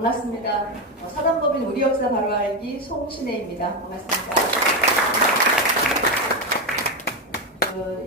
반갑습니다. 사단법인 우리 역사 바로 알기 송신혜입니다. 반갑습니다.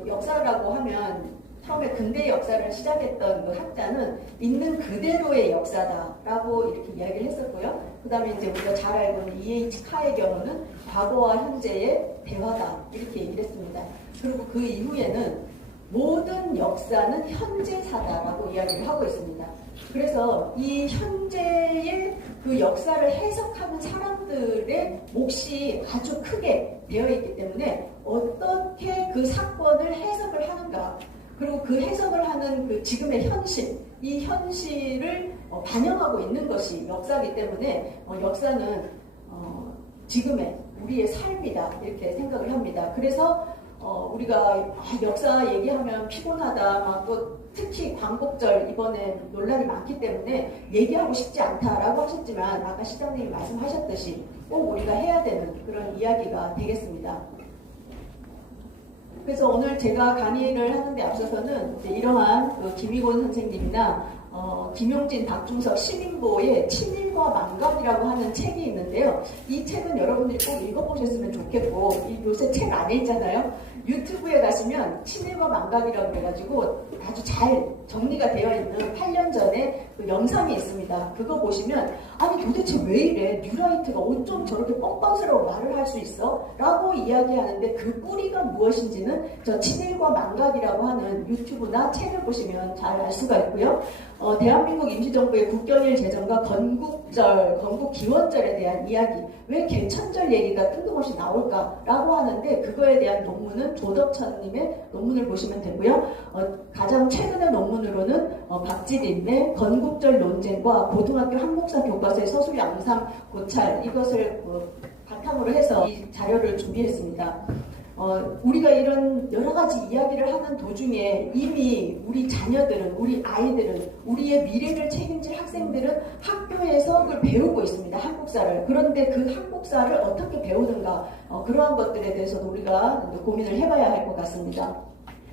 역사라고 하면 처음에 근대 역사를 시작했던 그 학자는 있는 그대로의 역사다라고 이렇게 이야기를 했었고요. 그 다음에 이제 우리가 잘 알고 있는 E.H. 카의 경우는 과거와 현재의 대화다 이렇게 얘기를 했습니다. 그리고 그 이후에는 모든 역사는 현재사다라고 이야기를 하고 있습니다. 그래서 이 현재의 그 역사를 해석하는 사람들의 몫이 아주 크게 되어 있기 때문에 어떻게 그 사건을 해석을 하는가, 그리고 그 해석을 하는 그 지금의 현실, 이 현실을 반영하고 있는 것이 역사이기 때문에 역사는 지금의 우리의 삶이다 이렇게 생각을 합니다. 그래서 우리가 역사 얘기하면 피곤하다, 막 또 특히 광복절 이번에 논란이 많기 때문에 얘기하고 싶지 않다라고 하셨지만 아까 시장님이 말씀하셨듯이 꼭 우리가 해야 되는 그런 이야기가 되겠습니다. 그래서 오늘 제가 강의를 하는데 앞서서는 이러한 그 김희곤 선생님이나 김용진, 박중섭 시민보의 친일과 망각이라고 하는 책이 있는데요. 이 책은 여러분들이 꼭 읽어보셨으면 좋겠고, 요새 책 안에 있잖아요. 유튜브에 가시면 친일과 망각이라고 해가지고 아주 잘 정리가 되어 있는 8년 전에 그 영상이 있습니다. 그거 보시면 아니 도대체 왜 이래? 뉴라이트가 어쩜 저렇게 뻔뻔스러운 말을 할 수 있어? 라고 이야기하는데 그 뿌리가 무엇인지는 저 친일과 망각이라고 하는 유튜브나 책을 보시면 잘 알 수가 있고요. 대한민국 임시정부의 국경일 제정과 건국절, 건국기원절에 대한 이야기, 왜 개천절 얘기가 뜬금없이 나올까라고 하는데 그거에 대한 논문은 조덕천님의 논문을 보시면 되고요. 가장 최근의 논문으로는 박지림의 건국절 논쟁과 고등학교 한국사 교과서의 서술 양상 고찰, 이것을 바탕으로 해서 이 자료를 준비했습니다. 우리가 이런 여러 가지 이야기를 하는 도중에 이미 우리 자녀들은, 우리 아이들은, 우리의 미래를 책임질 학생들은 학교에서 그걸 배우고 있습니다. 한국사를. 그런데 그 한국사를 어떻게 배우는가, 그러한 것들에 대해서도 우리가 고민을 해봐야 할 것 같습니다.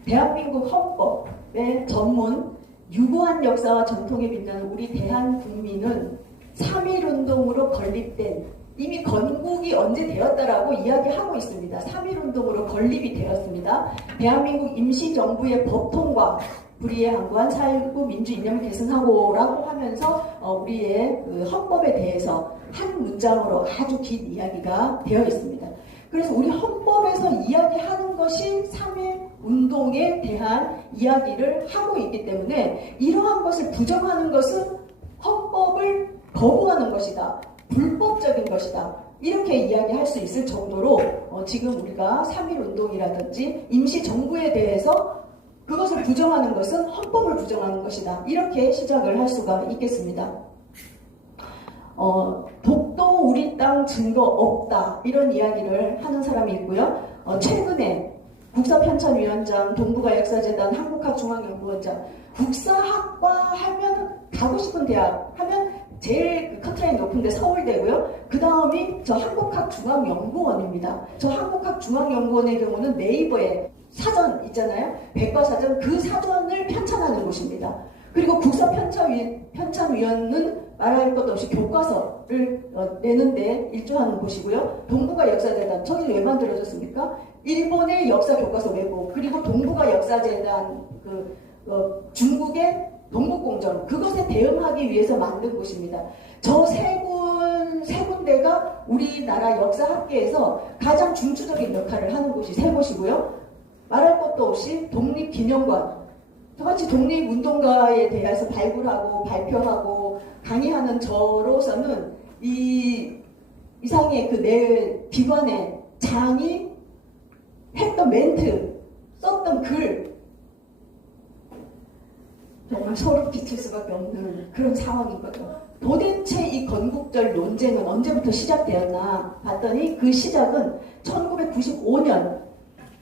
대한민국 헌법의 전문 유구한 역사와 전통에 빛나는 우리 대한국민은 3.1운동으로 건립된, 이미 건국이 언제 되었다라고 이야기하고 있습니다. 3.1운동으로 건립이 되었습니다. 대한민국 임시정부의 법통과 불의에 항구한 4.19 민주 이념을 계승하고라고 하면서 우리의 그 헌법에 대해서 한 문장으로 아주 긴 이야기가 되어 있습니다. 그래서 우리 헌법에서 이야기하는 것이 3.1운동에 대한 이야기를 하고 있기 때문에 이러한 것을 부정하는 것은 헌법을 거부하는 것이다. 불법적인 것이다. 이렇게 이야기할 수 있을 정도로 지금 우리가 3.1운동이라든지 임시정부에 대해서 그것을 부정하는 것은 헌법을 부정하는 것이다. 이렇게 시작을 할 수가 있겠습니다. 독도 우리 땅 증거 없다. 이런 이야기를 하는 사람이 있고요. 최근에 국사편찬위원장, 동북아역사재단, 한국학중앙연구원장, 국사학과 하면 가고 싶은 대학 하면 제일 커트라인 높은데 서울대고요. 그 다음이 저 한국학중앙연구원입니다. 저 한국학중앙연구원의 경우는 네이버에 사전 있잖아요. 백과사전, 그 사전을 편찬하는 곳입니다. 그리고 국사편찬위원은 말할 것도 없이 교과서를 내는데 일조하는 곳이고요. 동북아역사재단, 저기 왜 만들어졌습니까? 일본의 역사 교과서 외고, 그리고 동북아역사재단, 중국의 동북공정, 그것에 대응하기 위해서 만든 곳입니다. 저 세 군데가 우리나라 역사학계에서 가장 중추적인 역할을 하는 곳이 세 곳이고요. 말할 것도 없이 독립기념관, 저같이 독립운동가에 대해서 발굴하고 발표하고 강의하는 저로서는 이 이상의 그 내 기관의 장이 했던 멘트, 썼던 글, 정말 소름 끼칠 수밖에 없는 그런 상황인 거죠. 도대체 이 건국절 논쟁은 언제부터 시작되었나 봤더니 그 시작은 1995년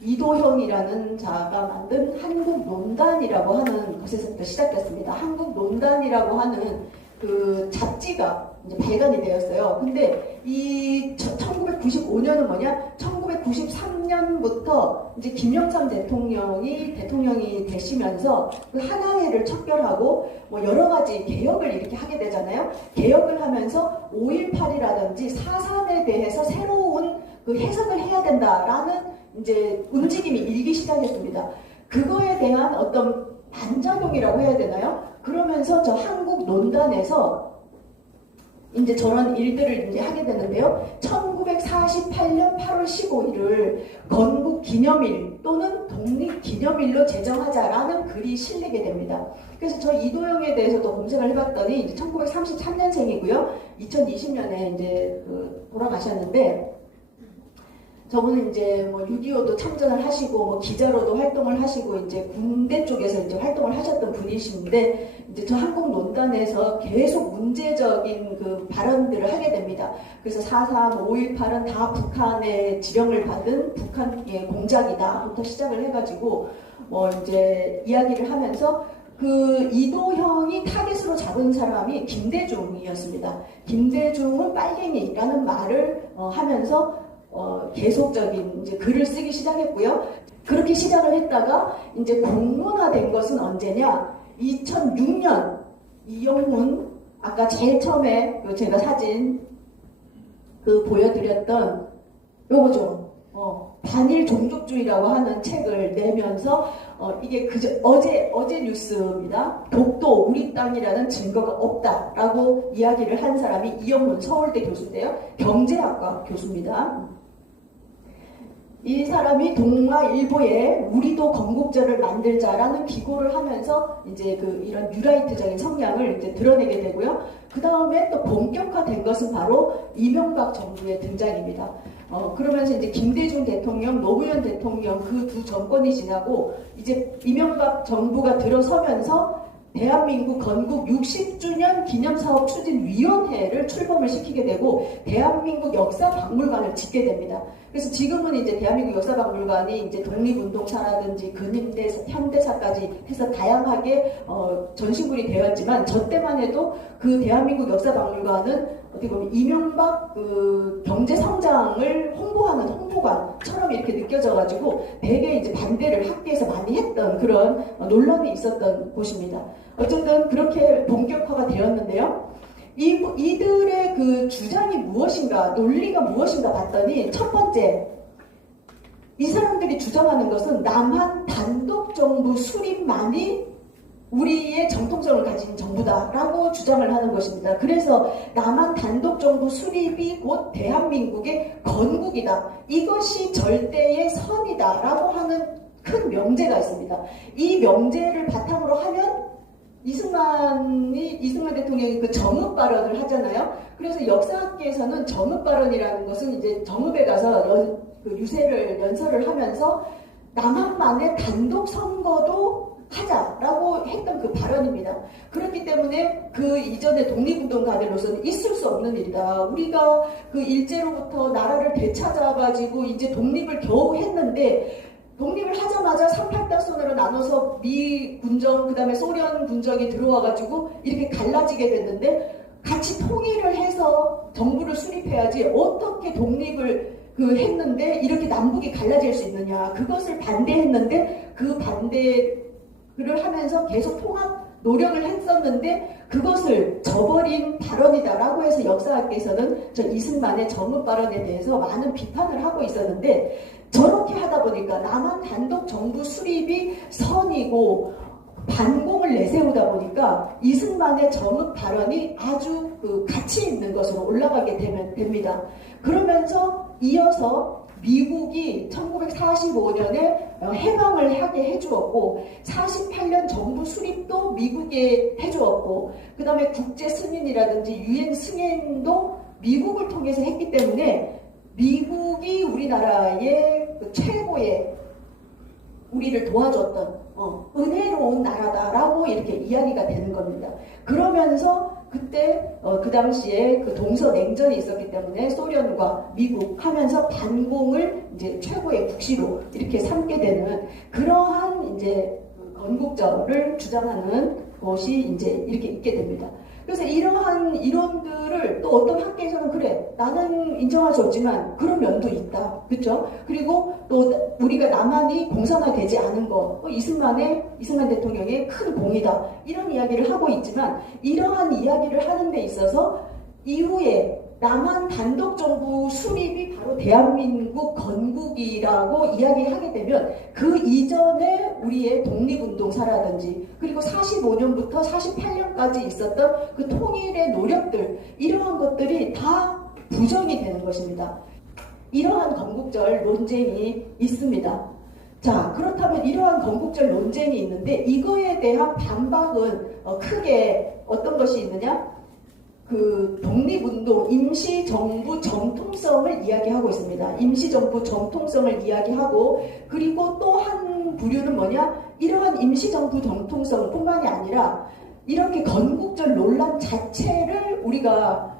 이도형이라는 자가 만든 한국논단이라고 하는 것에서부터 시작됐습니다. 한국논단이라고 하는 그 잡지가 이제 발간이 되었어요. 근데 이 1995년은 뭐냐? 1993년부터 이제 김영삼 대통령이 되시면서 그 하나회를 척결하고 뭐 여러 가지 개혁을 이렇게 하게 되잖아요. 개혁을 하면서 5.18이라든지 4.3에 대해서 새로운 그 해석을 해야 된다라는 이제 움직임이 일기 시작했습니다. 그거에 대한 어떤 반작용이라고 해야 되나요? 그러면서 저 한국 논단에서 이제 저런 일들을 이제 하게 되는데요. 1948년 8월 15일을 건국 기념일 또는 독립 기념일로 제정하자라는 글이 실리게 됩니다. 그래서 저 이도영에 대해서도 검색을 해봤더니 이제 1933년생이고요. 2020년에 이제 돌아가셨는데, 저분은 이제 뭐 6.25도 참전을 하시고 뭐 기자로도 활동을 하시고 이제 군대 쪽에서 이제 활동을 하셨던 분이신데, 이제 저 한국 논단에서 계속 문제적인 그 발언들을 하게 됩니다. 그래서 4.3, 5.18은 다 북한의 지령을 받은 북한의 공작이다부터 시작을 해가지고 뭐 이제 이야기를 하면서 그 이도형이 타겟으로 잡은 사람이 김대중이었습니다. 김대중은 빨갱이라는 말을 하면서 계속적인 이제 글을 쓰기 시작했고요. 그렇게 시작을 했다가 이제 공론화된 것은 언제냐? 2006년 이영훈, 아까 제일 처음에 제가 사진 보여드렸던 요거죠. 반일 종족주의라고 하는 책을 내면서 이게 어제 뉴스입니다. 독도 우리 땅이라는 증거가 없다라고 이야기를 한 사람이 이영훈 서울대 교수인데요. 경제학과 교수입니다. 이 사람이 동아일보에 우리도 건국절을 만들자라는 기고를 하면서 이제 이런 뉴라이트적인 성향을 이제 드러내게 되고요. 그 다음에 또 본격화된 것은 바로 이명박 정부의 등장입니다. 그러면서 이제 김대중 대통령, 노무현 대통령 그 두 정권이 지나고 이제 이명박 정부가 들어서면서 대한민국 건국 60주년 기념사업 추진위원회를 출범을 시키게 되고 대한민국 역사박물관을 짓게 됩니다. 그래서 지금은 이제 대한민국 역사박물관이 이제 독립운동사라든지 근현대, 현대사까지 해서 다양하게 전시물이 되었지만 저 때만 해도 그 대한민국 역사박물관은 어떻게 보면 이명박 경제성장을 홍보하는 홍보관처럼 이렇게 느껴져가지고 되게 이제 반대를 학계에서 많이 했던 그런 논란이 있었던 곳입니다. 어쨌든 그렇게 본격화가 되었는데요. 이들의 그 주장이 무엇인가, 논리가 무엇인가 봤더니 첫 번째, 이 사람들이 주장하는 것은 남한 단독정부 수립만이 우리의 정통성을 가진 정부다라고 주장을 하는 것입니다. 그래서 남한 단독정부 수립이 곧 대한민국의 건국이다. 이것이 절대의 선이다라고 하는 큰 명제가 있습니다. 이 명제를 바탕으로 하면 이승만 대통령이 그 정읍 발언을 하잖아요. 그래서 역사학계에서는 정읍 발언이라는 것은 이제 정읍에 가서 연설을 하면서 남한만의 단독 선거도 하자라고 했던 그 발언입니다. 그렇기 때문에 그 이전의 독립운동가들로서는 있을 수 없는 일이다. 우리가 그 일제로부터 나라를 되찾아가지고 이제 독립을 겨우 했는데 독립을 하자마자 3,8단선으로 나눠서 미 군정, 그 다음에 소련 군정이 들어와가지고 이렇게 갈라지게 됐는데 같이 통일을 해서 정부를 수립해야지 어떻게 독립을 했는데 이렇게 남북이 갈라질 수 있느냐. 그것을 반대했는데 그 반대를 하면서 계속 통합 노력을 했었는데 그것을 저버린 발언이다라고 해서 역사학계에서는 저 이승만의 정읍 발언에 대해서 많은 비판을 하고 있었는데 저렇게 하다 보니까 남한 단독 정부 수립이 선이고 반공을 내세우다 보니까 이승만의 정읍 발언이 아주 가치 있는 것으로 올라가게 됩니다. 그러면서 이어서 미국이 1945년에 해방을 하게 해주었고 48년 정부 수립도 미국에 해주었고 그 다음에 국제 승인이라든지 유엔 승인도 미국을 통해서 했기 때문에 미국이 우리나라의 최고의 우리를 도와줬던 은혜로운 나라다라고 이렇게 이야기가 되는 겁니다. 그러면서 그때 그 당시에 그 동서냉전이 있었기 때문에 소련과 미국 하면서 반공을 이제 최고의 국시로 이렇게 삼게 되는 그러한 이제 건국절을 주장하는 것이 이제 이렇게 있게 됩니다. 그래서 이러한 이론들을 또 어떤 학계에서는 그래, 나는 인정할 수 없지만 그런 면도 있다. 그렇죠? 그리고 또 우리가 남한이 공산화되지 않은 것, 이승만 대통령의 큰 공이다. 이런 이야기를 하고 있지만 이러한 이야기를 하는 데 있어서 이후에 남한 단독 정부 수립이 바로 대한민국 건국이라고 이야기하게 되면 그 이전에 우리의 독립운동사라든지 그리고 45년부터 48년까지 있었던 그 통일의 노력들 이러한 것들이 다 부정이 되는 것입니다. 이러한 건국절 논쟁이 있습니다. 자, 그렇다면 이러한 건국절 논쟁이 있는데 이거에 대한 반박은 크게 어떤 것이 있느냐? 그 독립운동, 임시정부 정통성을 이야기하고 있습니다. 임시정부 정통성을 이야기하고 그리고 또 한 부류는 뭐냐? 이러한 임시정부 정통성 뿐만이 아니라 이렇게 건국절 논란 자체를 우리가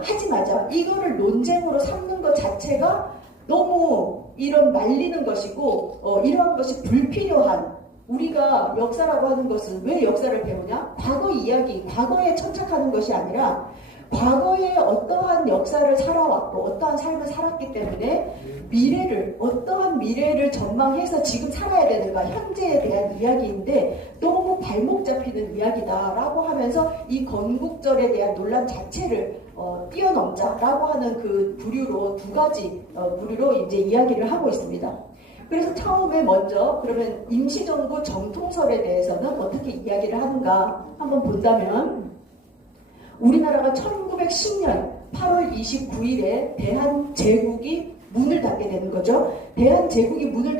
하지 마자. 이거를 논쟁으로 삼는 것 자체가 너무 이런 말리는 것이고 이러한 것이 불필요한 우리가 역사라고 하는 것은 왜 역사를 배우냐? 과거 이야기, 과거에 천착하는 것이 아니라 과거에 어떠한 역사를 살아왔고 어떠한 삶을 살았기 때문에 어떠한 미래를 전망해서 지금 살아야 되는가 현재에 대한 이야기인데 너무 발목 잡히는 이야기다라고 하면서 이 건국절에 대한 논란 자체를 뛰어넘자라고 하는 그 부류로 두 가지 부류로 이제 이야기를 하고 있습니다. 그래서 처음에 먼저 그러면 임시정부 정통설에 대해서는 어떻게 이야기를 하는가 한번 본다면 우리나라가 1910년 8월 29일에 대한제국이 문을 닫게 되는 거죠. 대한제국이 문을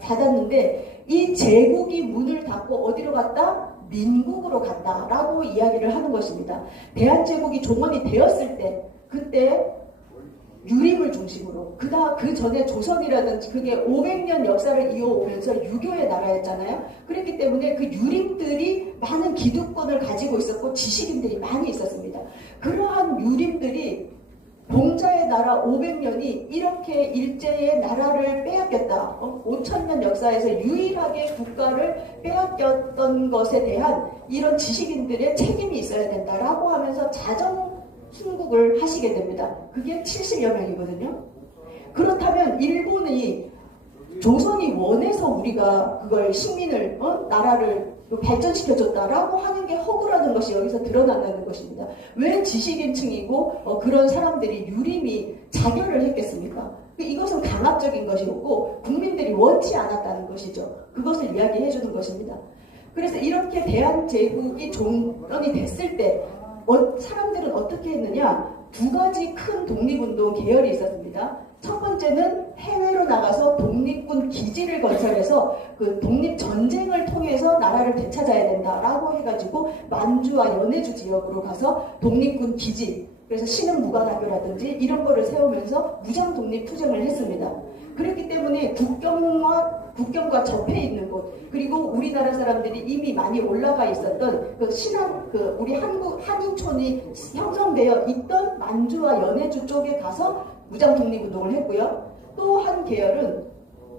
닫았는데 이 제국이 문을 닫고 어디로 갔다? 민국으로 갔다라고 이야기를 하는 것입니다. 대한제국이 종원이 되었을 때 그때 유림을 중심으로 그 전에 조선이라든지 그게 500년 역사를 이어오면서 유교의 나라였잖아요. 그렇기 때문에 그 유림들이 많은 기득권을 가지고 있었고 지식인들이 많이 있었습니다. 그러한 유림들이 공자의 나라 500년이 이렇게 일제의 나라를 빼앗겼다. 5000년 역사에서 유일하게 국가를 빼앗겼던 것에 대한 이런 지식인들의 책임이 있어야 된다라고 하면서 순국을 하시게 됩니다. 그게 70여 명이거든요. 그렇다면 일본이 조선이 원해서 우리가 그걸 식민을 나라를 발전시켜줬다라고 하는 게 허구라는 것이 여기서 드러난다는 것입니다. 왜 지식인층이고 그런 사람들이 유림이 자결을 했겠습니까? 이것은 강압적인 것이었고 국민들이 원치 않았다는 것이죠. 그것을 이야기해 주는 것입니다. 그래서 이렇게 대한제국이 종전이 됐을 때 사람들은 어떻게 했느냐? 두 가지 큰 독립운동 계열이 있었습니다. 첫 번째는 해외로 나가서 독립군 기지를 건설해서 그 독립전쟁을 통해서 나라를 되찾아야 된다라고 해가지고 만주와 연해주 지역으로 가서 독립군 기지, 그래서 신흥무관학교라든지 이런 거를 세우면서 무장 독립투쟁을 했습니다. 그렇기 때문에 국경과 접해 있는 곳, 그리고 우리나라 사람들이 이미 많이 올라가 있었던 우리 한인촌이 형성되어 있던 만주와 연해주 쪽에 가서 무장 독립운동을 했고요. 또 한 계열은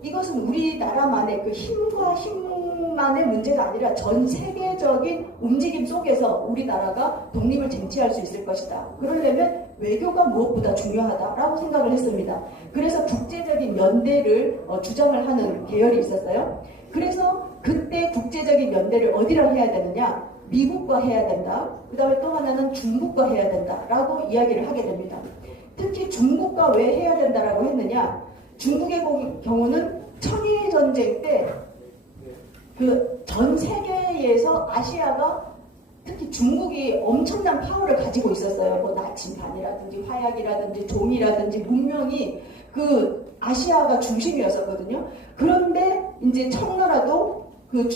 이것은 우리나라만의 그 힘만의 문제가 아니라 전 세계적인 움직임 속에서 우리나라가 독립을 쟁취할 수 있을 것이다. 그러려면 외교가 무엇보다 중요하다라고 생각을 했습니다. 그래서 국제적인 연대를 주장을 하는 계열이 있었어요. 그래서 그때 국제적인 연대를 어디랑 해야 되느냐? 미국과 해야 된다. 그 다음에 또 하나는 중국과 해야 된다라고 이야기를 하게 됩니다. 특히 중국과 왜 해야 된다라고 했느냐? 중국의 경우는 청일전쟁 때 그 전 세계에서 아시아가 특히 중국이 엄청난 파워를 가지고 있었어요. 뭐 나침반이라든지 화약이라든지 종이라든지 문명이 그 아시아가 중심이었었거든요. 그런데 이제 청나라도 그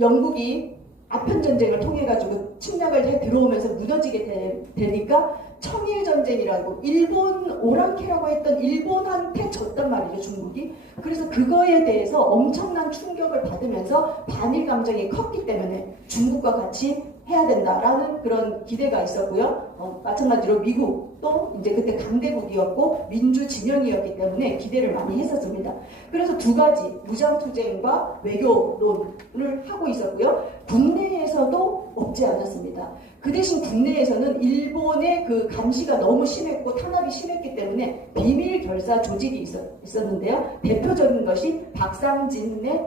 영국이 아편전쟁을 통해 가지고 침략을 해 들어오면서 무너지게 되니까 청일전쟁이라고 일본 오랑캐라고 했던 일본한테 졌단 말이죠, 중국이. 그래서 그거에 대해서 엄청난 충격을 받으면서 반일 감정이 컸기 때문에 중국과 같이 해야 된다라는 그런 기대가 있었고요. 마찬가지로 미국도 이제 그때 강대국이었고 민주 진영이었기 때문에 기대를 많이 했었습니다. 그래서 두 가지 무장투쟁과 외교론을 하고 있었고요. 국내에서도 없지 않았습니다. 그 대신 국내에서는 일본의 그 감시가 너무 심했고 탄압이 심했기 때문에 비밀 결사 조직이 있었는데요. 대표적인 것이 박상진의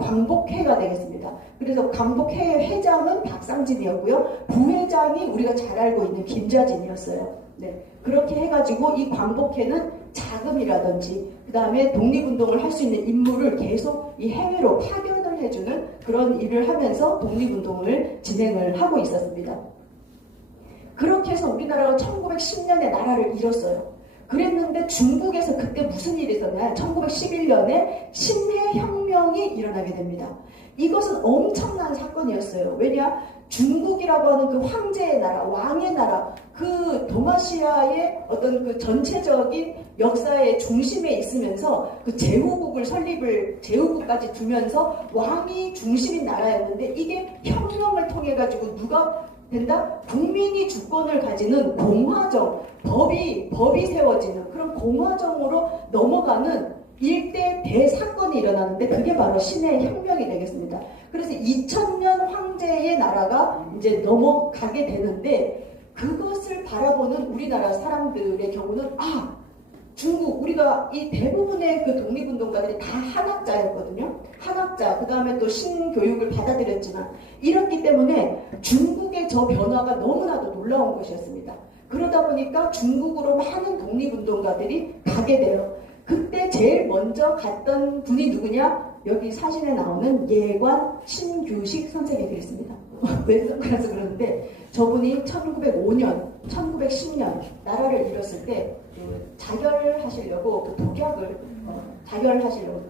광복회가 되겠습니다. 그래서 광복회 회장은 박상진이었고요. 부회장이 우리가 잘 알고 있는 김좌진이었어요. 네, 그렇게 해가지고 이 광복회는 자금이라든지 그 다음에 독립운동을 할 수 있는 인물을 계속 이 해외로 파견을 해주는 그런 일을 하면서 독립운동을 진행을 하고 있었습니다. 그렇게 해서 우리나라가 1910년에 나라를 잃었어요. 그랬는데 중국에서 그때 무슨 일이 있었냐? 1911년에 신해혁명이 일어나게 됩니다. 이것은 엄청난 사건이었어요. 왜냐? 중국이라고 하는 그 황제의 나라, 왕의 나라, 그 동아시아의 어떤 그 전체적인 역사의 중심에 있으면서 그 제후국까지 두면서 왕이 중심인 나라였는데 이게 혁명을 통해 가지고 누가 된다? 국민이 주권을 가지는 공화정, 법이 세워지는 그런 공화정으로 넘어가는 일대 대사건이 일어나는데 그게 바로 신의 혁명이 되겠습니다. 그래서 2000년 황제의 나라가 이제 넘어가게 되는데 그것을 바라보는 우리나라 사람들의 경우는 중국, 우리가 이 대부분의 그 독립운동가들이 다 한학자였거든요. 한학자, 그 다음에 또 신교육을 받아들였지만 이렇기 때문에 중국의 저 변화가 너무나도 놀라운 것이었습니다. 그러다 보니까 중국으로 많은 독립운동가들이 가게 돼요. 그때 제일 먼저 갔던 분이 누구냐? 여기 사진에 나오는 예관 신규식 선생이 되겠습니다. 왜 선글라스 그러는데 저분이 1905년, 1910년 나라를 잃었을 때 자결하시려고 그 독약을 자결하시려고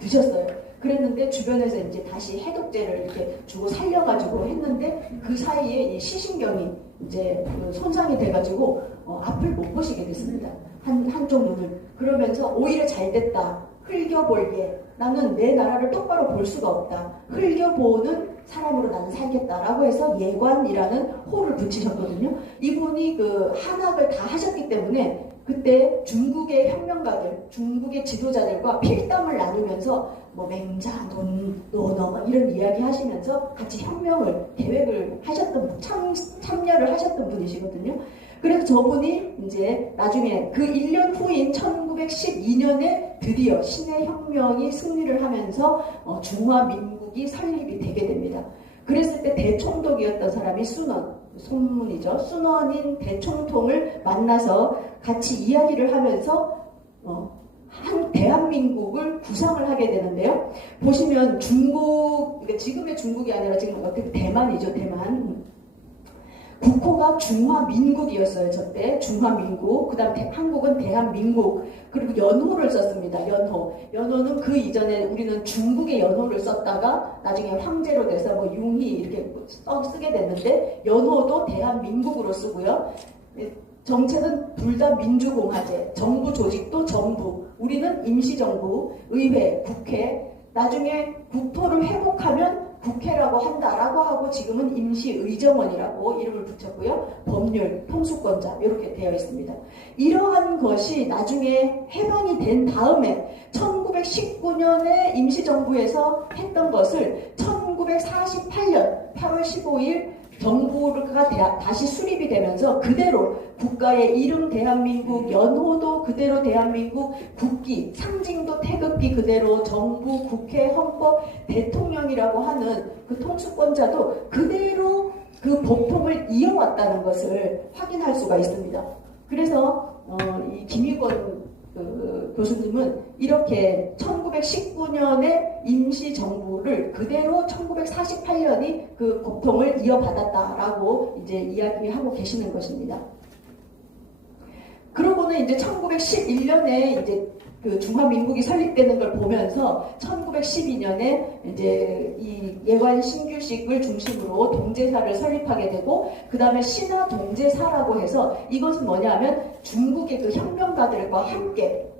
드셨어요. 그랬는데 주변에서 이제 다시 해독제를 이렇게 주고 살려가지고 했는데 그 사이에 이 시신경이 이제 손상이 돼가지고 앞을 못 보시게 됐습니다. 한쪽 눈을. 그러면서 오히려 잘 됐다. 흘겨볼게. 나는 내 나라를 똑바로 볼 수가 없다. 흘겨보는 사람으로 나는 살겠다라고 해서 예관이라는 호를 붙이셨거든요. 이분이 그 한학을 다 하셨기 때문에 그때 중국의 혁명가들, 중국의 지도자들과 필담을 나누면서 뭐 맹자, 노너 이런 이야기 하시면서 같이 혁명을 계획을 하셨던 참여를 하셨던 분이시거든요. 그래서 저분이 이제 나중에 그 1년 후인 1912년에 드디어 신의 혁명이 승리를 하면서 중화민국이 설립이 되게 됩니다. 그랬을 때 대총독이었던 사람이 손문이죠. 순원인 대총통을 만나서 같이 이야기를 하면서 한 대한민국을 구상을 하게 되는데요. 보시면 중국, 그러니까 지금의 중국이 아니라 지금 어떻게 대만이죠. 대만. 국호가 중화민국이었어요. 저때 중화민국. 그 다음 한국은 대한민국. 그리고 연호를 썼습니다. 연호는 그 이전에 우리는 중국의 연호를 썼다가 나중에 황제로 돼서 뭐 융희 이렇게 쓰게 됐는데 연호도 대한민국으로 쓰고요. 정책은 둘 다 민주공화제. 정부 조직도 정부. 우리는 임시정부, 의회, 국회. 나중에 국토를 회복하면 국회라고 한다라고 하고 지금은 임시의정원이라고 이름을 붙였고요. 법률, 통수권자 이렇게 되어 있습니다. 이러한 것이 나중에 해방이 된 다음에 1919년에 임시정부에서 했던 것을 1948년 8월 15일 정부가 다시 수립이 되면서 그대로 국가의 이름 대한민국, 연호도 그대로 대한민국, 국기, 상징도 태극기 그대로, 정부, 국회, 헌법, 대통령이라고 하는 그 통수권자도 그대로 그 법통을 이어왔다는 것을 확인할 수가 있습니다. 그래서 이 김익원 교수님은 이렇게 1919년에 임시정부를 그대로 1948년이 그 법통을 이어받았다라고 이제 이야기하고 계시는 것입니다. 그러고는 이제 1911년에 이제 그 중화민국이 설립되는 걸 보면서 1912년에 이제 이 예관 신규식을 중심으로 동제사를 설립하게 되고 그 다음에 신화 동제사라고 해서 이것은 뭐냐면 중국의 그 혁명가들과 함께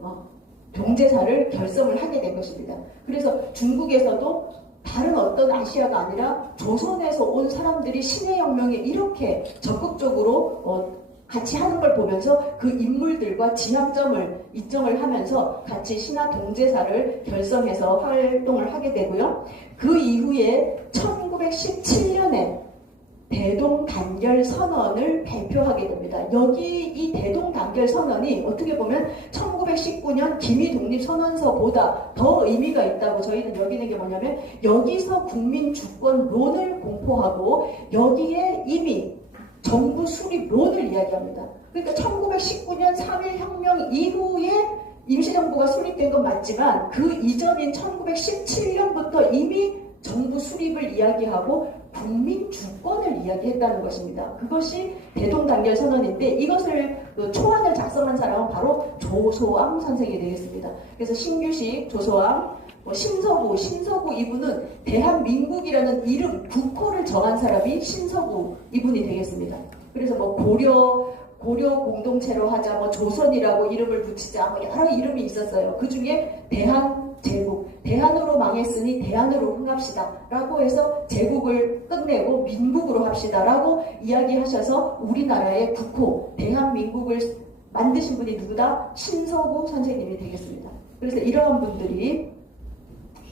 동제사를 결성을 하게 된 것입니다. 그래서 중국에서도 다른 어떤 아시아가 아니라 조선에서 온 사람들이 신의 혁명에 이렇게 적극적으로 같이 하는 걸 보면서 그 인물들과 진학점을 입증을 하면서 같이 신화 동제사를 결성해서 활동을 하게 되고요. 그 이후에 1917년에 대동단결 선언을 발표하게 됩니다. 여기 이 대동단결 선언이 어떻게 보면 1919년 기미독립선언서보다 더 의미가 있다고 저희는 여기는 게 뭐냐면 여기서 국민주권론을 공포하고 여기에 이미 정부 수립론을 이야기합니다. 그러니까 1919년 3.1혁명 이후에 임시정부가 수립된 건 맞지만 그 이전인 1917년부터 이미 정부 수립을 이야기하고 국민 주권을 이야기했다는 것입니다. 그것이 대동단결 선언인데 이것을 초안을 작성한 사람은 바로 조소암 선생이 되겠습니다. 그래서 신규식, 조소암, 신서구 이분은 대한민국이라는 이름, 국호를 정한 사람이 신서구 이분이 되겠습니다. 그래서 고려 공동체로 하자, 조선이라고 이름을 붙이자, 여러 이름이 있었어요. 그 중에 대한제국, 대한으로 망했으니 대한으로 흥합시다 라고 해서 제국을 끝내고 민국으로 합시다 라고 이야기하셔서 우리나라의 국호, 대한민국을 만드신 분이 누구다? 신서구 선생님이 되겠습니다. 그래서 이러한 분들이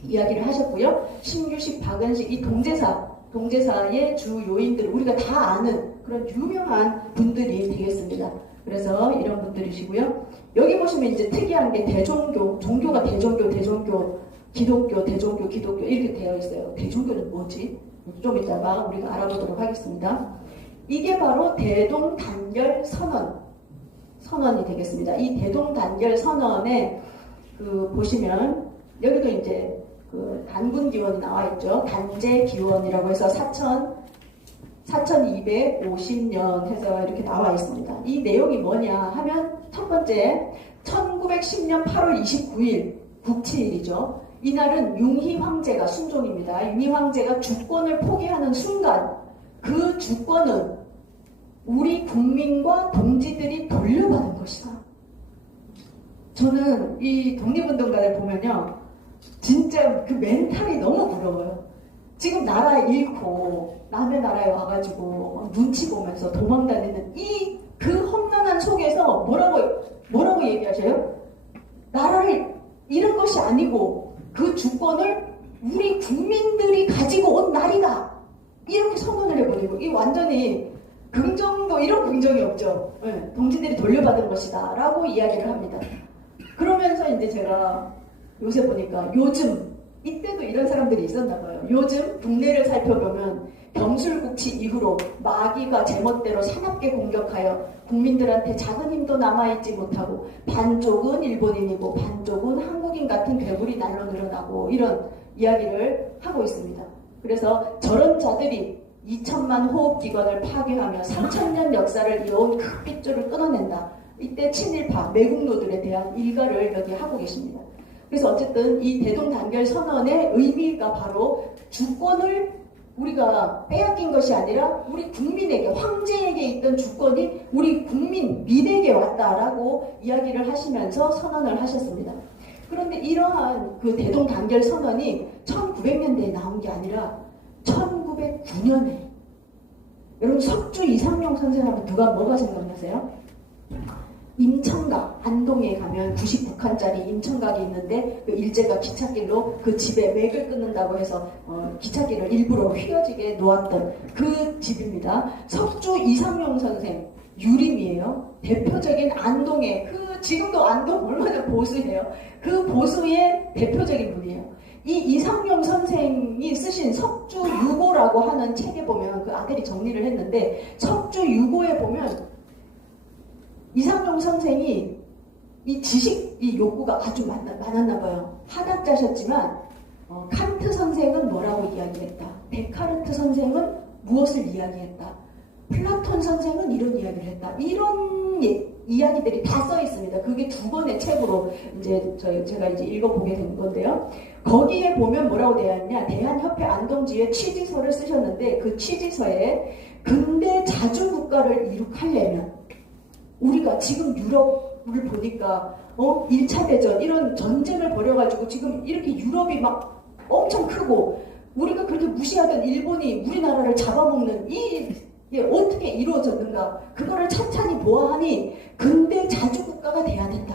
이야기를 하셨고요. 신규식, 박은식, 이 동제사의 주 요인들 우리가 다 아는 그런 유명한 분들이 되겠습니다. 그래서 이런 분들이시고요. 여기 보시면 이제 특이한 게 대종교, 종교가 대종교, 기독교, 대종교, 기독교 이렇게 되어 있어요. 대종교는 뭐지? 좀 이따가 우리가 알아보도록 하겠습니다. 이게 바로 대동단결 선언이 되겠습니다. 이 대동단결 선언에 보시면 여기도 이제 단군 기원이 나와 있죠. 단제 기원이라고 해서 4250년 해서 이렇게 나와 있습니다. 이 내용이 뭐냐 하면 첫 번째 1910년 8월 29일 국치일이죠. 이날은 융희 황제가 순종입니다. 융희 황제가 주권을 포기하는 순간 그 주권은 우리 국민과 동지들이 돌려받은 것이다. 저는 이 독립운동가를 보면요. 진짜 그 멘탈이 너무 부러워요. 지금 나라 잃고 남의 나라에 와가지고 눈치 보면서 도망다니는 그 험난한 속에서 뭐라고 얘기하셔요? 나라를 잃은 것이 아니고 그 주권을 우리 국민들이 가지고 온 날이다. 이렇게 선언을 해버리고 이 완전히 긍정도 이런 긍정이 없죠. 네, 동지들이 돌려받은 것이다 라고 이야기를 합니다. 그러면서 이제 제가 요새 보니까 요즘 이때도 이런 사람들이 있었나 봐요. 요즘 국내를 살펴보면 병술국치 이후로 마귀가 제멋대로 사납게 공격하여 국민들한테 작은 힘도 남아있지 못하고 반쪽은 일본인이고 반쪽은 한국인 같은 괴물이 날로 늘어나고 이런 이야기를 하고 있습니다. 그래서 저런 자들이 2천만 호흡기관을 파괴하며 3천년 역사를 이어온 큰 핏줄을 끊어낸다. 이때 친일파, 매국노들에 대한 일가를 여기 하고 계십니다. 그래서 어쨌든 이 대동단결 선언의 의미가 바로 주권을 우리가 빼앗긴 것이 아니라 우리 국민에게, 황제에게 있던 주권이 우리 국민, 민에게 왔다라고 이야기를 하시면서 선언을 하셨습니다. 그런데 이러한 그 대동단결 선언이 1900년대에 나온 게 아니라 1909년에 여러분 석주 이상용 선생하면 뭐가 생각나세요? 임청각, 안동에 가면 99칸짜리 임청각이 있는데 그 일제가 기찻길로 그 집에 맥을 끊는다고 해서 기찻길을 일부러 휘어지게 놓았던 그 집입니다. 석주 이상용 선생 유림이에요. 대표적인 안동의 지금도 안동 얼마나 보수해요. 그 보수의 대표적인 분이에요. 이 이상용 선생이 쓰신 석주유고라고 하는 책에 보면 그 아들이 정리를 했는데 석주유고에 보면 이상용 선생이 이 지식, 이 욕구가 아주 많았나 봐요. 한학자셨지만 칸트 선생은 뭐라고 이야기했다. 데카르트 선생은 무엇을 이야기했다. 플라톤 선생은 이런 이야기를 했다. 이런 이야기들이 다 써 있습니다. 그게 2권의 책으로 이제 제가 이제 읽어보게 된 건데요. 거기에 보면 뭐라고 되어 있냐. 대한협회 안동지에 취지서를 쓰셨는데 그 취지서에 근대 자주국가를 이룩하려면 우리가 지금 유럽을 보니까 1차 대전 이런 전쟁을 벌여가지고 지금 이렇게 유럽이 막 엄청 크고 우리가 그렇게 무시하던 일본이 우리나라를 잡아먹는 이게 어떻게 이루어졌는가 그거를 찬찬히 보아하니 근대 자주국가가 돼야 된다.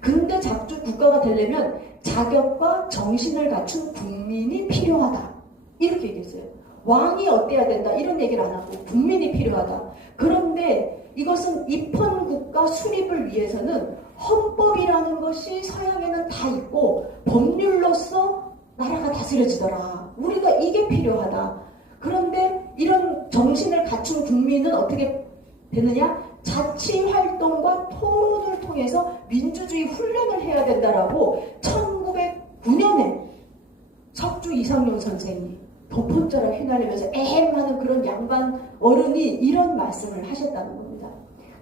근대 자주국가가 되려면 자격과 정신을 갖춘 국민이 필요하다. 이렇게 얘기했어요. 왕이 어때야 된다 이런 얘기를 안 하고 국민이 필요하다. 그런데 이것은 입헌국가 수립을 위해서는 헌법이라는 것이 서양에는 다 있고 법률로서 나라가 다스려지더라. 우리가 이게 필요하다. 그런데 이런 정신을 갖춘 국민은 어떻게 되느냐? 자치활동과 토론을 통해서 민주주의 훈련을 해야 된다라고 1909년에 석주 이상용 선생이 도포자라 휘날리면서 하는 그런 양반 어른이 이런 말씀을 하셨다는 겁니다.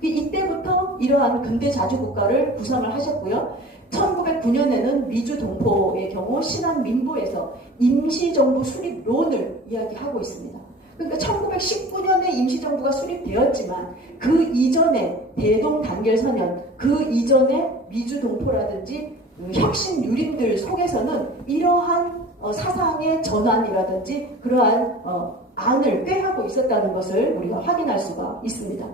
이때부터 이러한 근대 자주국가를 구성을 하셨고요. 1909년에는 미주 동포의 경우 신안민보에서 임시정부 수립론을 이야기하고 있습니다. 그러니까 1919년에 임시정부가 수립되었지만 그 이전에 대동단결선언, 그 이전에 미주동포라든지 혁신 유림들 속에서는 이러한 사상의 전환이라든지 그러한 안을 꾀하고 있었다는 것을 우리가 확인할 수가 있습니다.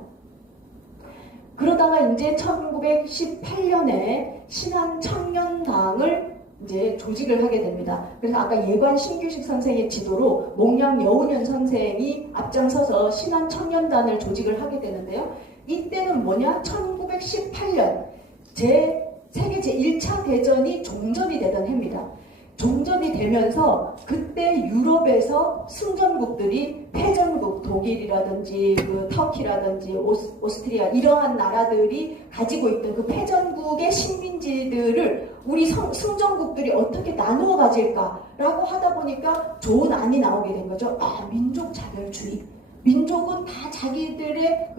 그러다가 이제 1918년에 신한청년당을 이제 조직을 하게 됩니다. 그래서 아까 예관 신규식 선생의 지도로 몽양 여운현 선생이 앞장서서 신한청년단을 조직을 하게 되는데요. 이때는 뭐냐? 1918년 세계 제1차 대전이 종전이 되던 해입니다. 종전이 되면서 그때 유럽에서 승전국들이 패전국 독일이라든지 터키라든지 오스트리아 이러한 나라들이 가지고 있던 그 패전국의 식민지들을 우리 승전국들이 어떻게 나누어 가질까라고 하다 보니까 좋은 안이 나오게 된 거죠. 민족 차별주의. 민족은 다 자기들의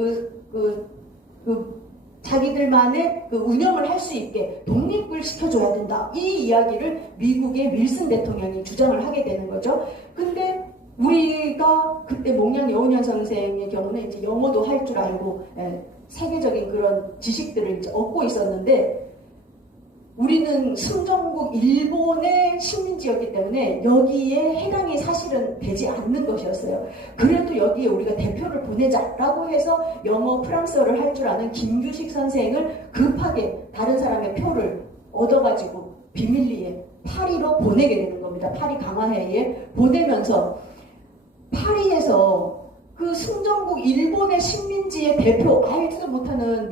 자기들만의 운영을 할 수 있게 독립을 시켜줘야 된다. 이 이야기를 미국의 윌슨 대통령이 주장을 하게 되는 거죠. 근데 우리가 그때 몽양 여운현 선생의 경우는 이제 영어도 할 줄 알고 세계적인 그런 지식들을 이제 얻고 있었는데 우리는 승전국 일본의 식민지였기 때문에 여기에 해당이 사실은 되지 않는 것이었어요. 그래도 여기에 우리가 대표를 보내자라고 해서 영어, 프랑스어를 할 줄 아는 김규식 선생을 급하게 다른 사람의 표를 얻어가지고 비밀리에 파리로 보내게 되는 겁니다. 파리 강화회의에 보내면서 파리에서 그 승전국 일본의 식민지의 대표 알지도 못하는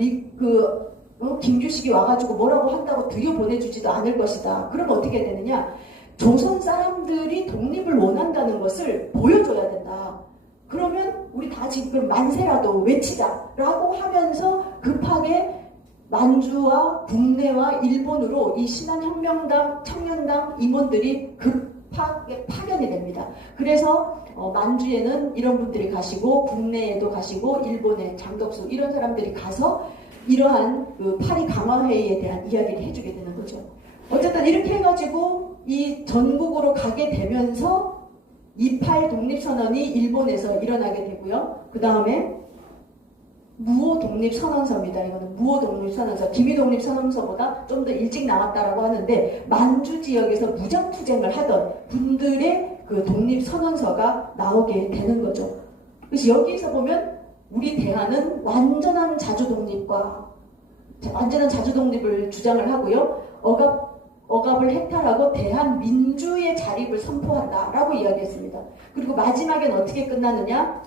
김규식이 와가지고 뭐라고 한다고 들여보내주지도 않을 것이다. 그럼 어떻게 되느냐? 조선 사람들이 독립을 원한다는 것을 보여줘야 된다. 그러면 우리 다 지금 만세라도 외치자 라고 하면서 급하게 만주와 국내와 일본으로 이 신한혁명당, 청년당 임원들이 급하게 파견이 됩니다. 그래서 만주에는 이런 분들이 가시고 국내에도 가시고 일본에 장덕수 이런 사람들이 가서 이러한 파리 강화회의에 대한 이야기를 해주게 되는 거죠. 어쨌든 이렇게 해가지고 이 전국으로 가게 되면서 28 독립선언이 일본에서 일어나게 되고요. 그 다음에 무오 독립선언서입니다. 이거는 무오 독립선언서, 기미 독립선언서보다 좀 더 일찍 나왔다라고 하는데 만주 지역에서 무장투쟁을 하던 분들의 그 독립선언서가 나오게 되는 거죠. 그래서 여기서 보면 우리 대한은 완전한 자주독립을 주장을 하고요. 억압을 해탈하고 대한민주의 자립을 선포한다라고 이야기했습니다. 그리고 마지막엔 어떻게 끝나느냐?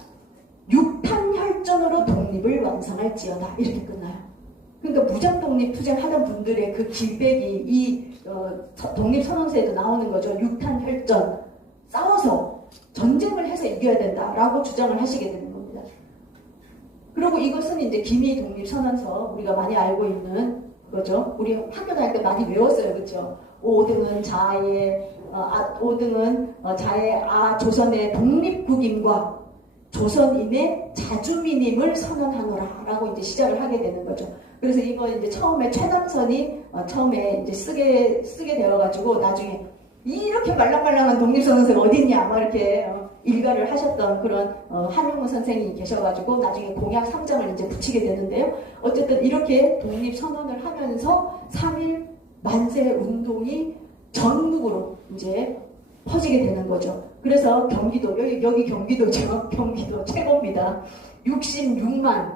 육탄혈전으로 독립을 완성할지어다. 이렇게 끝나요. 그러니까 무장독립 투쟁하던 분들의 그 길백이 이 독립선언서에도 나오는 거죠. 육탄혈전. 싸워서 전쟁을 해서 이겨야 된다라고 주장을 하시게 되는 겁니다. 그리고 이것은 이제 기미 독립선언서 우리가 많이 알고 있는 거죠. 우리 학교 다닐 때 많이 외웠어요, 그렇죠? 5등은 자의 5등은 자의 조선의 독립국임과 조선인의 자주민임을 선언하노라라고 이제 시작을 하게 되는 거죠. 그래서 이거 이제 처음에 최남선이 처음에 이제 쓰게 되어가지고 나중에 이렇게 말랑말랑한 독립선언서가 어딨냐 막 이렇게 일가를 하셨던 그런 한용우 선생님이 계셔가지고 나중에 공약 3장을 이제 붙이게 되는데요. 어쨌든 이렇게 독립선언을 하면서 3.1 만세 운동이 전국으로 이제 퍼지게 되는 거죠. 그래서 경기도, 여기 경기도죠. 경기도 최고입니다. 66만.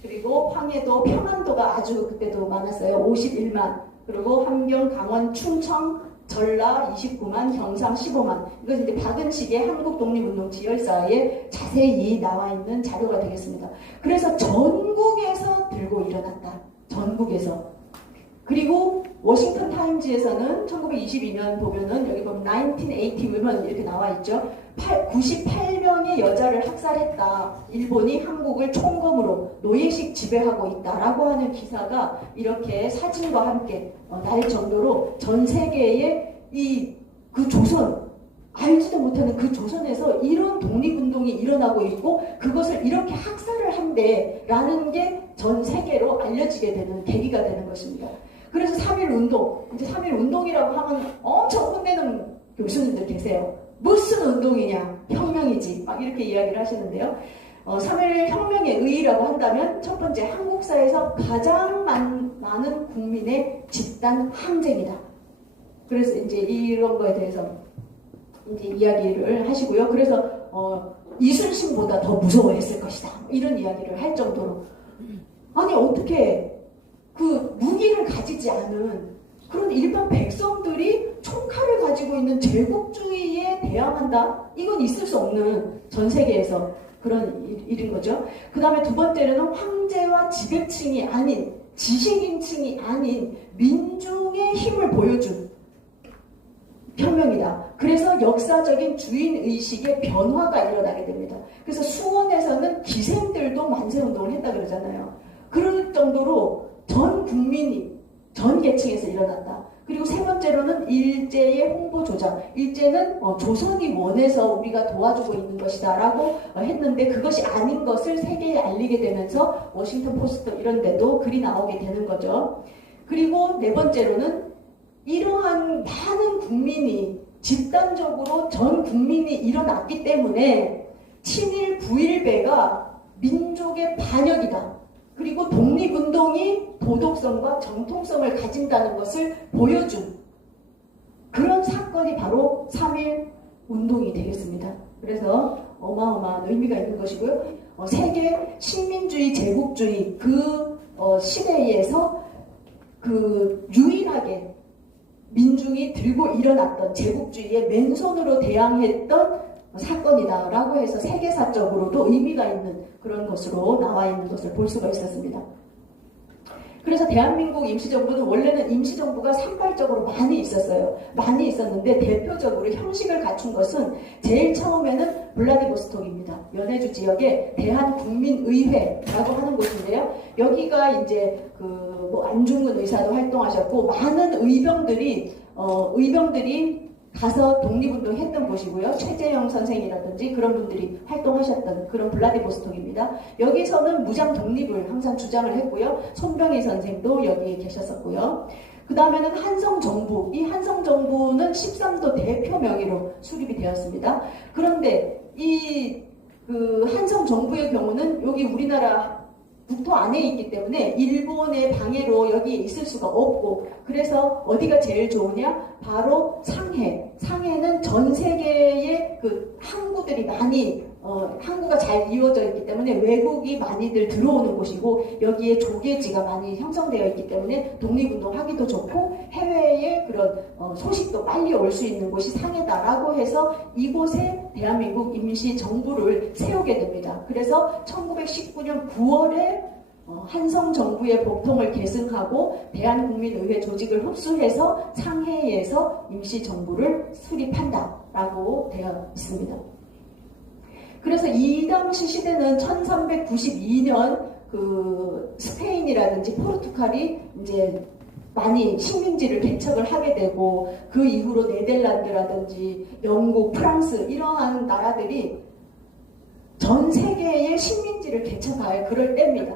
그리고 황해도, 평안도가 아주 그때도 많았어요. 51만. 그리고 함경, 강원, 충청, 전라 29만, 경상 15만. 이건 이제 박은식의 한국 독립운동 지열사에 자세히 나와 있는 자료가 되겠습니다. 그래서 전국에서 들고 일어났다. 전국에서. 그리고 워싱턴 타임즈에서는 1922년 보면은 여기 보면 1980 women 이렇게 나와 있죠. 98명의 여자를 학살했다. 일본이 한국을 총검으로 노예식 지배하고 있다라고 하는 기사가 이렇게 사진과 함께 날 정도로 전 세계에 그 조선, 알지도 못하는 그 조선에서 이런 독립운동이 일어나고 있고 그것을 이렇게 학살을 한대라는 게 전 세계로 알려지게 되는 계기가 되는 것입니다. 그래서 3.1운동, 이제 3.1운동이라고 하면 엄청 혼내는 교수님들 계세요. 무슨 운동이냐? 혁명이지. 막 이렇게 이야기를 하시는데요. 3.1 혁명의 의의라고 한다면 첫 번째 한국사에서 가장 많은 국민의 집단 항쟁이다. 그래서 이제 이런 거에 대해서 이제 이야기를 하시고요. 그래서 이순신보다 더 무서워했을 것이다. 이런 이야기를 할 정도로. 아니 어떻게 그 무기를 가지지 않은 그런 일반 백성들이 총칼을 가지고 있는 제국주의에 대항한다? 이건 있을 수 없는 전 세계에서 그런 일인 거죠. 그 다음에 두 번째로는 황제와 지배층이 아닌 지식인층이 아닌 민중의 힘을 보여준 혁명이다. 그래서 역사적인 주인의식의 변화가 일어나게 됩니다. 그래서 수원에서는 기생들도 만세운동을 했다 그러잖아요. 그럴 정도로 전 국민이 전 계층에서 일어났다. 그리고 세 번째로는 일제의 홍보 조작. 일제는 조선이 원해서 우리가 도와주고 있는 것이다 라고 했는데 그것이 아닌 것을 세계에 알리게 되면서 워싱턴 포스트 이런 데도 글이 나오게 되는 거죠. 그리고 네 번째로는 이러한 많은 국민이 집단적으로 전 국민이 일어났기 때문에 친일 부일배가 민족의 반역이다. 그리고 독립운동이 도덕성과 정통성을 가진다는 것을 보여준 그런 사건이 바로 3.1 운동이 되겠습니다. 그래서 어마어마한 의미가 있는 것이고요. 세계 식민주의, 제국주의 그 시대에서 그 유일하게 민중이 들고 일어났던 제국주의에 맨손으로 대항했던 사건이다라고 해서 세계사적으로도 의미가 있는 그런 것으로 나와 있는 것을 볼 수가 있었습니다. 그래서 대한민국 임시정부는 원래는 임시정부가 산발적으로 많이 있었어요. 많이 있었는데 대표적으로 형식을 갖춘 것은 제일 처음에는 블라디보스톡입니다. 연해주 지역의 대한국민의회라고 하는 곳인데요. 여기가 이제 안중근 의사도 활동하셨고 많은 의병들이 가서 독립운동 했던 곳이고요. 최재형 선생이라든지 그런 분들이 활동하셨던 그런 블라디보스톡입니다. 여기서는 무장 독립을 항상 주장을 했고요. 손병희 선생도 여기에 계셨었고요. 그 다음에는 한성정부. 이 한성정부는 13도 대표 명의로 수립이 되었습니다. 그런데 그 한성정부의 경우는 여기 우리나라 국토 안에 있기 때문에 일본의 방해로 여기에 있을 수가 없고 그래서 어디가 제일 좋으냐? 바로 상해. 상해는 전 세계의 그 항구들이 많이 항구가 잘 이루어져 있기 때문에 외국이 많이들 들어오는 곳이고 여기에 조계지가 많이 형성되어 있기 때문에 독립운동 하기도 좋고 해외의 그런 소식도 빨리 올 수 있는 곳이 상해다라고 해서 이곳에 대한민국 임시정부를 세우게 됩니다. 그래서 1919년 9월에 한성정부의 법통을 계승하고 대한국민의회 조직을 흡수해서 상해에서 임시정부를 수립한다라고 되어 있습니다. 그래서 이 당시 시대는 1392년 그 스페인이라든지 포르투갈이 이제 많이 식민지를 개척을 하게 되고 그 이후로 네덜란드라든지 영국, 프랑스 이러한 나라들이 전 세계의 식민지를 개척할 그럴 때입니다.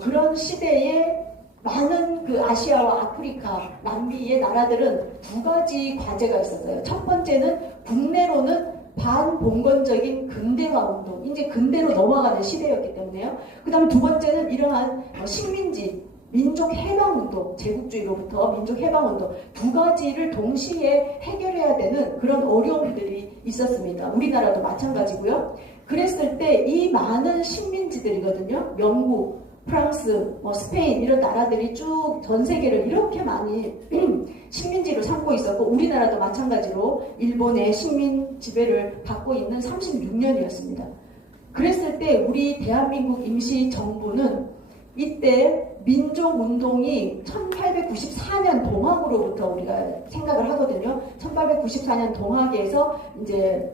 그런 시대에 많은 그 아시아와 아프리카, 남미의 나라들은 두 가지 과제가 있었어요. 첫 번째는 국내로는 반봉건적인 근대화 운동, 이제 근대로 넘어가는 시대였기 때문에요. 그 다음에 두 번째는 이러한 식민지, 민족 해방 운동, 제국주의로부터 민족 해방 운동 두 가지를 동시에 해결해야 되는 그런 어려움들이 있었습니다. 우리나라도 마찬가지고요. 그랬을 때 이 많은 식민지들이거든요. 영국, 프랑스, 스페인 이런 나라들이 쭉 전 세계를 이렇게 많이 식민지로 삼고 있었고 우리나라도 마찬가지로 일본의 식민 지배를 받고 있는 36년이었습니다. 그랬을 때 우리 대한민국 임시정부는 이때 민족운동이 1894년 동학으로부터 우리가 생각을 하거든요. 1894년 동학에서 이제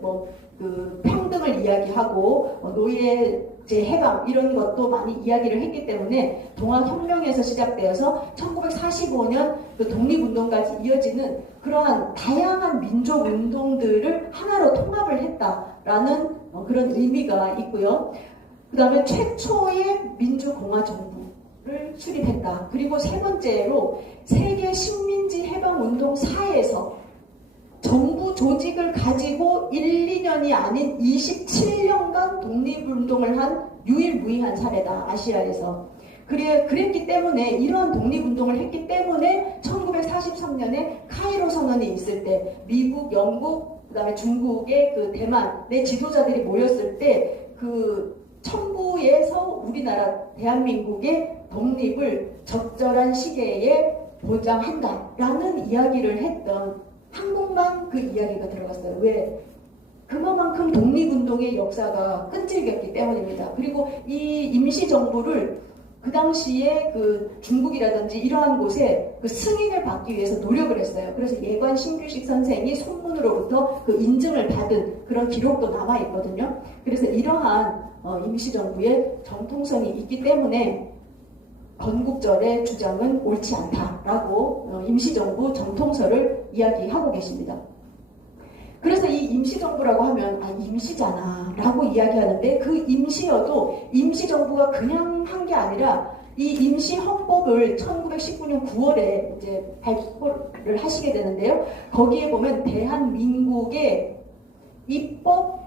그 평등을 이야기하고 노예제 해방 이런 것도 많이 이야기를 했기 때문에 동학혁명에서 시작되어서 1945년 그 독립운동까지 이어지는 그러한 다양한 민족운동들을 하나로 통합을 했다라는 그런 의미가 있고요. 그 다음에 최초의 민주공화정부를 수립했다. 그리고 세 번째로 세계 식민지 해방운동사에서 정부 조직을 가지고 1, 2년이 아닌 27년간 독립운동을 한 유일무이한 사례다. 아시아에서. 그랬기 때문에 이러한 독립운동을 했기 때문에 1943년에 카이로 선언이 있을 때 미국, 영국, 그 다음에 중국의 그 대만의 지도자들이 모였을 때 그 첨부에서 우리나라 대한민국의 독립을 적절한 시기에 보장한다라는 이야기를 했던 한국만 그 이야기가 들어갔어요. 왜? 그만큼 독립운동의 역사가 끈질겼기 때문입니다. 그리고 이 임시정부를 그 당시에 그 중국이라든지 이러한 곳에 그 승인을 받기 위해서 노력을 했어요. 그래서 예관 신규식 선생이 손문으로부터 그 인증을 받은 그런 기록도 남아있거든요. 그래서 이러한 임시정부의 정통성이 있기 때문에 건국절의 주장은 옳지 않다라고 임시정부 정통서를 이야기하고 계십니다. 그래서 이 임시정부라고 하면 임시잖아 라고 이야기하는데 그 임시여도 임시정부가 그냥 한 게 아니라 이 임시헌법을 1919년 9월에 이제 발표를 하시게 되는데요. 거기에 보면 대한민국의 입법,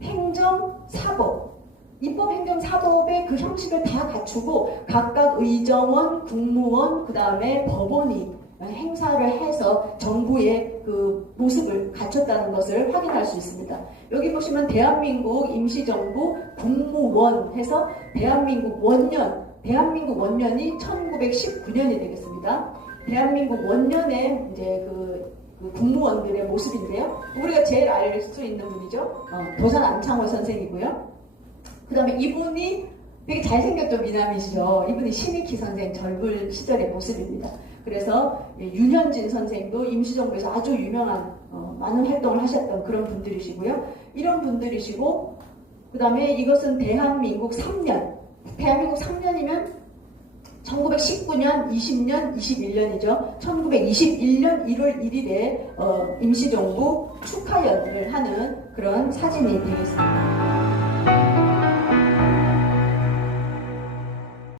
행정, 사법 입법, 행정, 사법의 그 형식을 다 갖추고 각각 의정원, 국무원, 그 다음에 법원이 행사를 해서 정부의 그 모습을 갖췄다는 것을 확인할 수 있습니다. 여기 보시면 대한민국 임시정부 국무원 해서 대한민국 원년이 1919년이 되겠습니다. 대한민국 원년의 이제 그 국무원들의 모습인데요. 우리가 제일 알 수 있는 분이죠. 도산 안창호 선생이고요. 그 다음에 이분이 되게 잘생겼죠. 미남이시죠. 이분이 신익희 선생 젊은 시절의 모습입니다. 그래서 윤현진 선생도 임시정부에서 아주 유명한 많은 활동을 하셨던 그런 분들이시고요. 이런 분들이시고 그 다음에 이것은 대한민국 3년 대한민국 3년이면 1919년, 20년, 21년이죠. 1921년 1월 1일에 임시정부 축하연을 하는 그런 사진이 되겠습니다.